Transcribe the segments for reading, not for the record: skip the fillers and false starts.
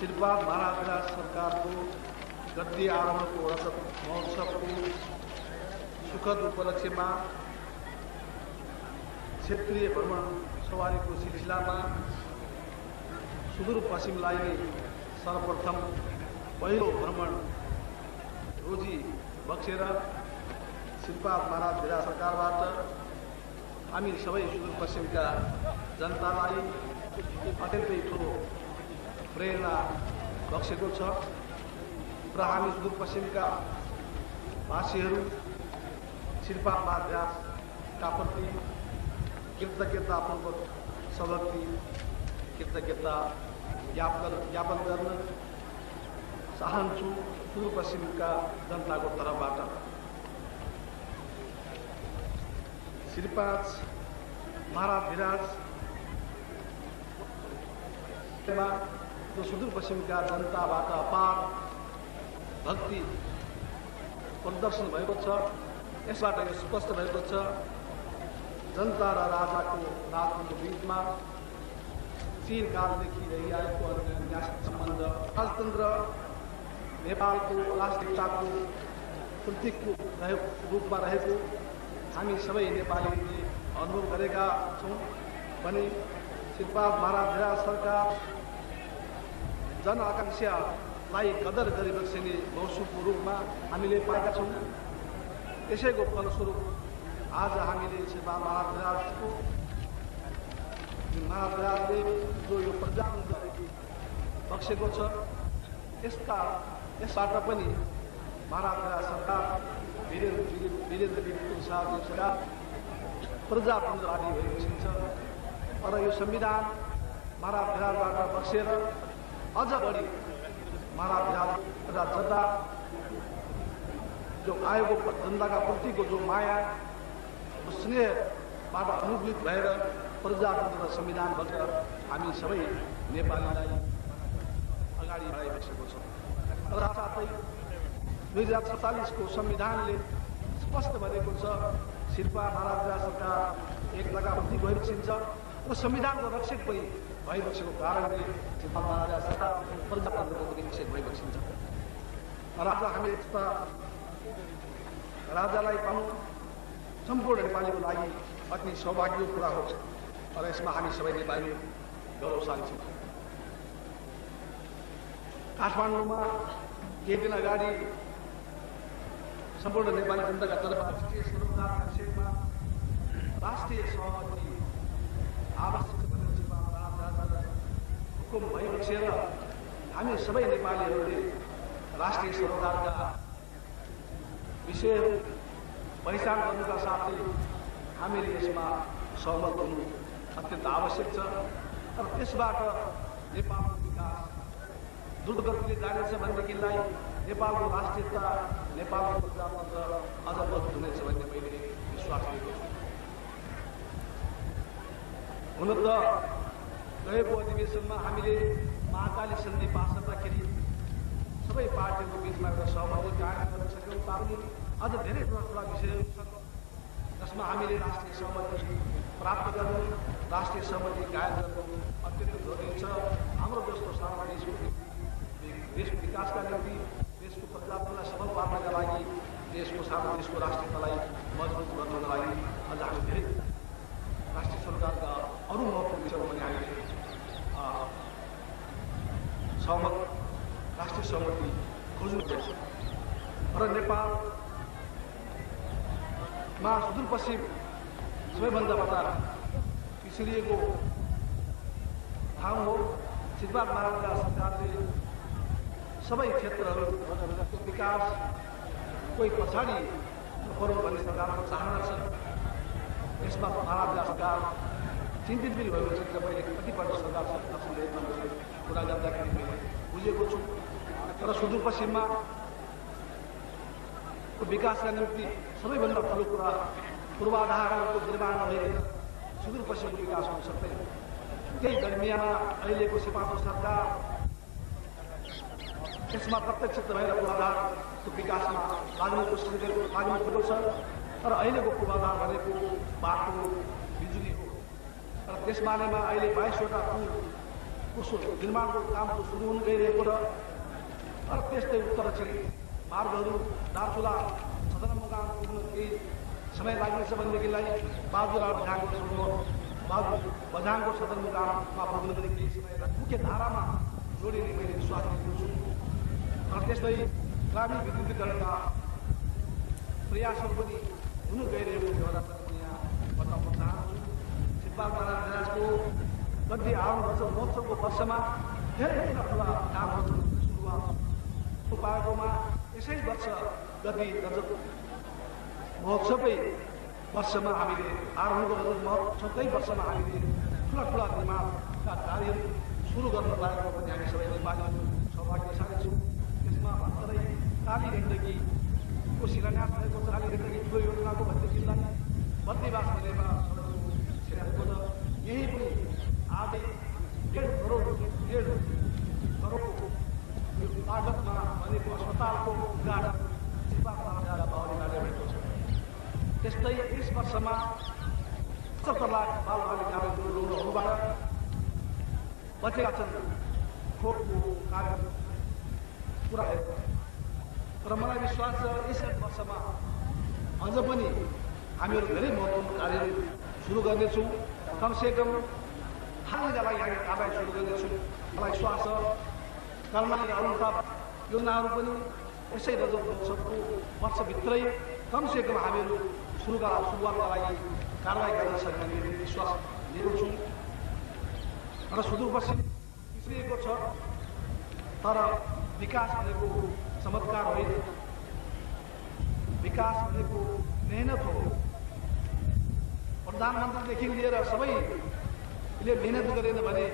श्रीपाद महाराज सरकारको गद्दी आरम्भको रजत महोत्सवको सुखद उपलक्ष्यमा क्षेत्रीय भ्रमण सवारीको सिलसिलामा सुदूरपश्चिमलाई नै सर्वप्रथम पहिलो भ्रमण रोजी बक्सेर श्रीपाद महाराज भिरा सरकारबाट हामी सबै सुदूरपश्चिमका जनतालाई अत्यन्तै ठुलो प्रेरणा बक्सेको छ र हामी सुदूरपश्चिमका भाषीहरू श्रीपाद महाराजका प्रति कृतज्ञतापूर्वक सभक्ति कृतज्ञता ज्ञापन गर्न चाहन्छु सुदूरपश्चिमका जनताको तर्फबाट। श्रीपाद महाराज भिराज जो सुदूरपश्चिमका जनताबाट अपार भक्ति प्रदर्शन भएको छ, यसबाट यो स्पष्ट भएको छ जनता र राजाको राजको बीचमा चिरकालदेखि रहिआएको अन्याय सम्बन्ध राजतन्त्र नेपालको राष्ट्रियताको प्रतीकको रूपमा रहेको हामी सबै नेपालीले अनुभव गरेका छौँ भने श्रीपाद महाराज भिराज सरकार जनआकांक्षालाई कदर गरी बक्सिने मौसमको रूपमा हामीले पाएका छौँ। यसैको फलस्वरूप आज हामीले श्रीपाद महाराज भिराजले जो यो प्रजातन्त्र बक्सेको छ यसबाट पनि महाराज भिराज सरकार वीरेन्द्र प्रसाद सरकार प्रजातन्त्रवादी भइबक्सिन्छ। तर यो संविधान महाराज भिराजबाट बक्सेर अझ बढी महाराज भिराज जता जो आएको जनताका प्रतिको जो माया स्नेहबाट अनुकूलित भएर प्रजातन्त्र संविधान बनेर हामी सबै नेपालीलाई अगाडि बढाइबसेको छ। र साथै 2047 को संविधानले स्पष्ट भनेको छ श्रीपाद महाराज सरकार एकताका प्रतीक भइबक्सिन्छ र संविधानको रक्षक पनि भइबसेको कारणले श्रीपाद महाराज सरकार प्रजातन्त्रको पनि रक्षक भइबक्सिन्छ। र आज हामी यस्ता राजालाई पाउनु सम्पूर्ण नेपालीको लागि अति सौभाग्यको कुरा हो र यसमा हामी सबै नेपाली गौरवशाली छौँ। काठमाडौँमा केही दिन अगाडि सम्पूर्ण नेपाली जनताका तर्फबाट राष्ट्रिय सरोकारका विषयमा राष्ट्रिय सहमति आवश्यक भनेर हुकुम भइबक्सेर हामी सबै नेपालीहरूले राष्ट्रिय सरोकारका विषयहरू पहिचान गर्नुका साथै हामीले यसमा सहमत हुनु अत्यन्त आवश्यक छ र त्यसबाट नेपालको विकास द्रुतगतिले जानेछ भनेदेखिलाई नेपालको राष्ट्रियता नेपालको प्रजातन्त्र अझ मजबुत हुनेछ भन्ने मैले विश्वास गरेको छु। हुन त गएको अधिवेशनमा हामीले महाकाली सन्धि पास गर्दाखेरि सबै पार्टीहरूको बिचमा एउटा सहमति कायम गर्न सक्यौँ तापनि अझ धेरै ठुला विषयहरू छन् जसमा हामीले राष्ट्रिय सहमति प्राप्त गर्नु राष्ट्रिय सहमति कायम गर्नु अत्यन्त जरुरी छ। हाम्रो जस्तो सानो देशको विकासका निम्ति देशको प्रजातन्त्रलाई सफल पार्नका लागि देशको राष्ट्रियतालाई मजबुत गर्नका लागि अझ हामी धेरै राष्ट्रिय सरकारका अरू महत्त्वपूर्ण विषयमा पनि हामीले राष्ट्रिय सहमति खोज्नुपर्छ र नेपालमा सुदूरपश्चिम सबैभन्दा बडा पिछडिएको ठाउँ हो। श्रीपाद महाराज सरकारले सबै क्षेत्रहरूको विकास कोही पछाडि नपरौँ भन्ने सरकारको चाहना छ। यसमा महाराज सरकार चिन्तित पनि भएको छ। मैले कतिपल्ट सरकार कुरा गर्दाखेरि मैले बुझेको छु तर सुदूरपश्चिममा विकासका निम्ति सबैभन्दा ठुलो कुरा पूर्वाधारको निर्माण नभएर सुदूरपश्चिमको विकास हुन सक्दैन। त्यही दरमियानमा अहिलेको श्रीपादको सरकार यसमा प्रत्यक्ष भएर पूर्वाधारको विकासमा लाग्नु खोजेको छ तर अहिलेको पूर्वाधार भनेको बाटो बिजुली हो र त्यसबारेमा अहिले 22वटा पुल निर्माणको कामको सुरु हुन गइरहेको र त्यस्तै उत्तरक्षरी मार्गहरू दार्चुला सदरमुकाम पुग्न केही समय लाग्नेछ भनेदेखिलाई बाजुरा बझाङको सदरमुकाममा पुग्न पनि केही समय मुख्य धारामा जोडिने मैले विश्वास गरेको छु र त्यस्तै ग्रामीण विद्युतीकरणका प्रयासहरू पनि हुन गइरहेको बेला पनि यहाँ बताउन चाहन्छु। छिपाल महाराजको गद्दी आउनु वर्ष महोत्सवको वर्षमा धेरै ठुला कामहरू सुरुवात पाएकोमा यसै वर्ष गद्दी रजत महोत्सवकै वर्षमा हामीले आरम्भ गरेको महोत्सवकै वर्षमा हामीले ठुला निर्माणका कार्यहरू सुरु गर्न पाएको पनि हामी सबै नेपालीहरू सौभाग्यशाली छौँ। त्यसमा भर्खरै काली गण्डकीको शिलान्यास भएको छ। काली गण्डकी ठुलो योजनाको भनेदेखिलाई बत्तीवास मिलेमा सडकको शिलान्यास छ। यही पनि आधी 1.5 करोडको लागतमा बनेको अस्पतालको उद्घाटन बाहुलीले भएको छ। त्यस्तै यस वर्षमा 70 लाख बालबालिकाहरूबाट बचेका छन् खोपको कार्य पुरा भएको र मलाई विश्वास छ यस वर्षमा अझ पनि हामीहरू धेरै महत्त्वपूर्ण कार्यहरू सुरु गर्नेछौँ। कमसेकम हालका लागि हामी कारवाही सुरु गर्नेछौँ। मलाई विश्वास छ कर्मचारी अनुरूप योजनाहरू पनि यसै रजत महोत्सवको वर्षभित्रै कमसेकम हामीहरू सुरुवातका लागि कारवाही गर्न सक्ने विश्वास लिएको छु। र सुदूरपश्चिम पिछडिएको छ तर विकास भनेको चमत्कार होइन, विकास भनेको मेहनत हो। प्रधानमन्त्रीदेखि लिएर सबैले मेहनत गरेन भने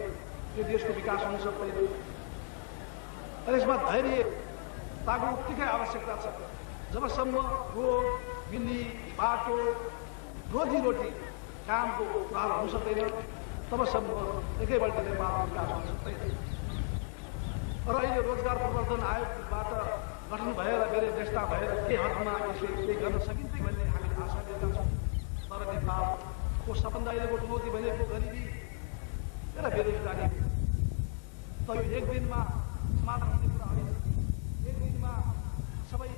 यो देशको विकास हुन सक्दैन। र यसमा धैर्यताको उत्तिकै आवश्यकता छ। जबसम्म रोड, बिल्ली, बाटो, रोजीरोटी कामको कुराहरू हुन सक्दैन तबसम्म एकैपल्ट नेपालको विकास हुन सक्दैन। र अहिले रोजगार प्रवर्धन आयोगबाट गठन भएर धेरै व्यवस्था भएर के हदमा यसले केही गर्न सकिन्छ भन्ने हामीले आशा लिएका छौँ। तर नेपालको सबभन्दा अहिलेको चुनौती भनेको गरिबी र बेरोजगारी। त यो एक दिनमा समाधान हुने कुरा होइन, एक दिनमा सबै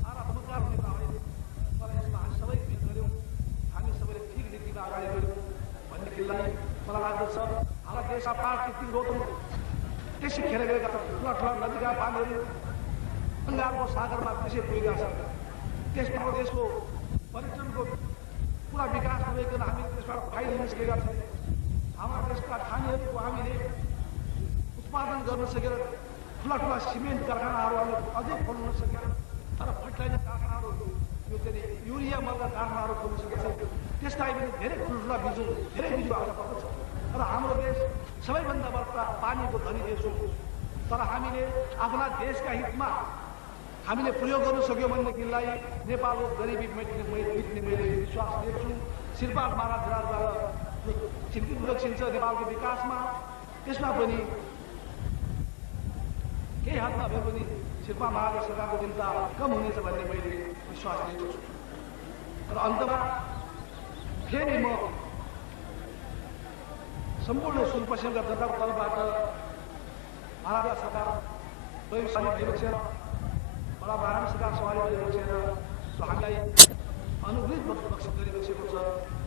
सारा चमत्कार हुने कुरा होइन। तर यसमा हामी सबै मिहिनेत गऱ्यौँ, हामी सबैले ठिक नीतिमा अगाडि बढ्यौँ भन्नेदेखिलाई मलाई लाग्दछ हाम्रा देशका पार कृत्रिम रोतम त्यसै खेर गएका छन्। ठुला नदीका पानीहरू बङ्गालको सागरमा त्यसै पुगेका छन्। त्यसमा देशको पर्यटनको पुरा विकास नभइकन हामी त्यसबाट फाइदा लिन सकेका छौँ। हाम्रा देशका खानीहरूको हामीले उत्पादन गर्न सकेर ठुला सिमेन्ट कारखानाहरू हामीले अझै खोल्न सकेका, तर फर्टिलाइजर कारखानाहरू यो के अरे युरिया मलका कारखानाहरू खोल्न सकेका छन्। त्यसका लागि पनि धेरै ठुल्ठुला बिजु आवश्यक पर्दछ। र हाम्रो देश सबैभन्दा बढ्ता पानीको धनी देश हो। तर हामीले आफ्ना देशका हितमा हामीले प्रयोग गर्न सक्यौँ भनेदेखिलाई नेपालको गरिबी मेट्ने मैले विश्वास लिएको छु। शिल्पा महाराजद्वारा चिन्तित लक्षिन्छ नेपालको विकासमा, त्यसमा पनि केही हदमा भए पनि शिल्पा महाराज सरकारको चिन्ता कम हुनेछ भन्ने मैले विश्वास लिएको छु। र अन्तमा फेरि म सम्पूर्ण सुदूरपश्चिमका जनताको तर्फबाट महाराजा सरकार बसेर बडा महाराज सरकार सवारी बसेर हामीलाई अनुग्रहित बक्सिस गरिबसेको छ।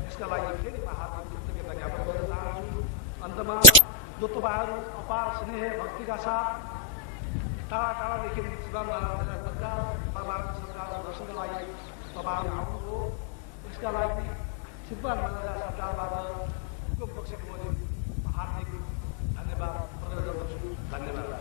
यसका लागि फेरि म हार्दिक कृतज्ञता ज्ञापन गर्न चाहन्छु। अन्तमा जो तपाईँहरू अपार स्नेह भक्तिका साथ टाढादेखि शिवराम महाराज सरकार सरकारको दर्शनका लागि तपाईँहरू आउनुभयो, यसका लागि शिवराम महाराज सरकारबाट बक्सेको मैले हार्दिक धन्यवाद प्रकट गर्दछु। धन्यवाद।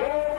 Yeah.